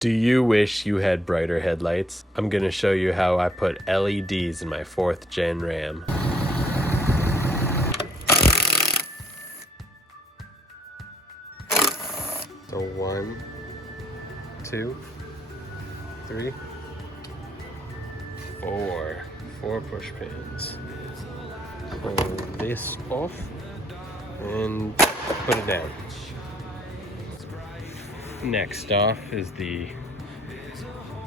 Do you wish you had brighter headlights? I'm going to show you how I put LEDs in my 4th gen Ram. So 1, 2, 3, 4. 4 push pins. Pull this off and put it down. Next off is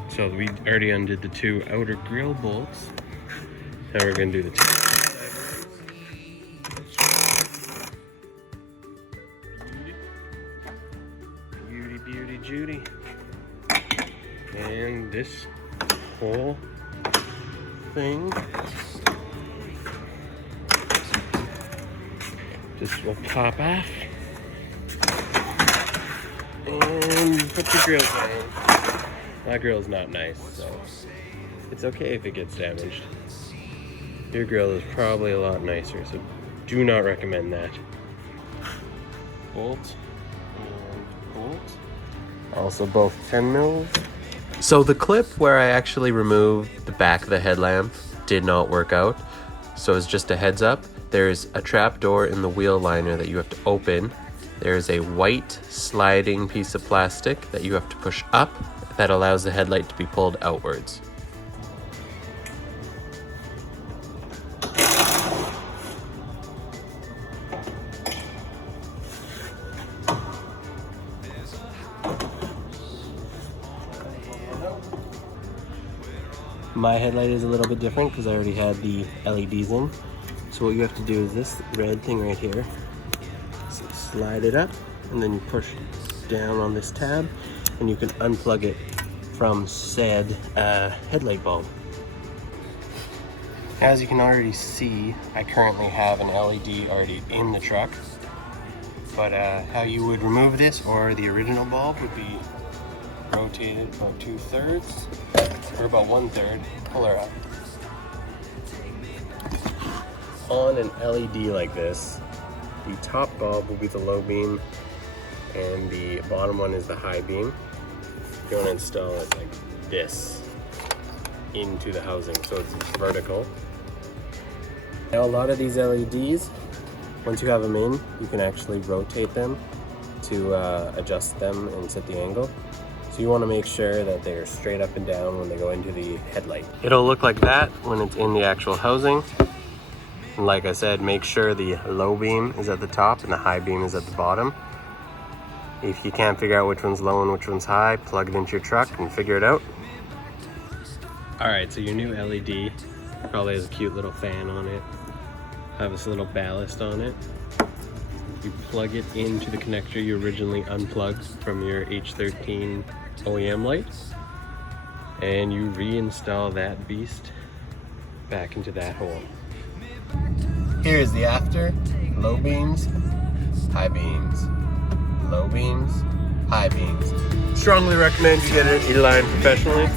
so we already undid the 2 outer grill bolts. Now we're going to do the 2. Beauty, Judy. And this whole thing just will pop off. And put the grill down. My grill's not nice, so it's okay if it gets damaged. Your grill is probably a lot nicer, so do not recommend that. Bolt and bolt. Also both 10 mils. So the clip where I actually removed the back of the headlamp did not work out. So as just a heads up, there's a trap door in the wheel liner that you have to open. There's a white sliding piece of plastic that you have to push up that allows the headlight to be pulled outwards. My headlight is a little bit different because I already had the LEDs in. So what you have to do is this red thing right here. So slide it up and then you push down on this tab and you can unplug it from said headlight bulb. As you can already see, I currently have an LED already in the truck. But how you would remove this or the original bulb would be rotate it about 2/3 or about 1/3, pull her up. On an LED like this, the top bulb will be the low beam and the bottom one is the high beam. You want to install it like this into the housing so it's vertical. Now a lot of these LEDs, once you have them in, you can actually rotate them to adjust them and set the angle. So you want to make sure that they're straight up and down when they go into the headlight. It'll look like that when it's in the actual housing. And like I said, make sure the low beam is at the top and the high beam is at the bottom. If you can't figure out which one's low and which one's high, plug it into your truck and figure it out. Alright, so your new LED probably has a cute little fan on it. Have this little ballast on it. You plug it into the connector you originally unplugged from your H13 OEM light. And you reinstall that beast back into that hole. Here's the after. Low beams, high beams. Low beams, high beams. Strongly recommend you get it E-line professionally.